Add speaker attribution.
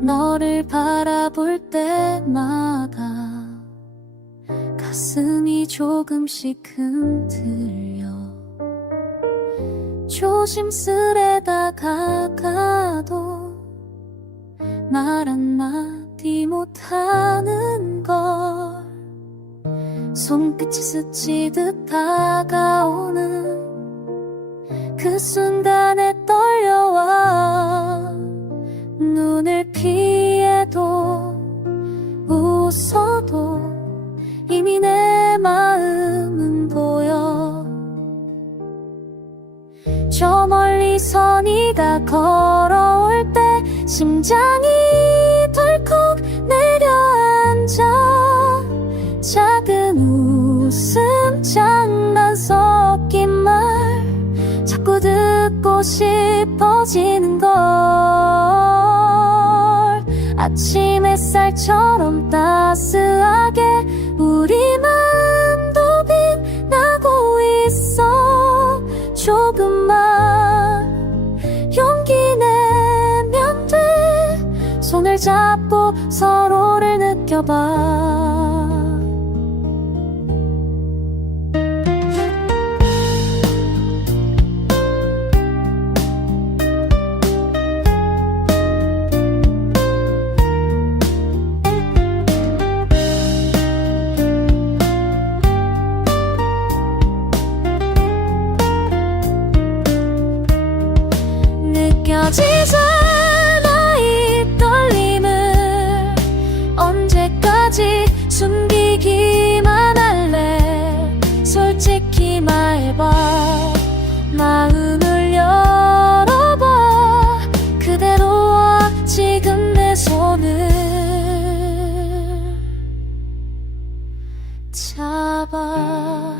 Speaker 1: 너를 바라볼 때마다 가슴이 조금씩 흔들려. 조심스레 다가가도 말 한마디 못하는 걸. 손끝이 스치듯 다가오는 그 순간에 떨려와 눈을 걸어올 때 심장이 덜컥 내려앉아 작은 웃음 장난 섞인 말 자꾸 듣고 싶어지는 걸 아침 햇살처럼 따스하게 우리 마음도 빛나고 있어. 조금 잡고 서로를 느껴봐. 지서 끝까지 숨기기만 할래. 솔직히 말해봐. 마음을 열어봐. 그대로와 지금 내 손을 잡아.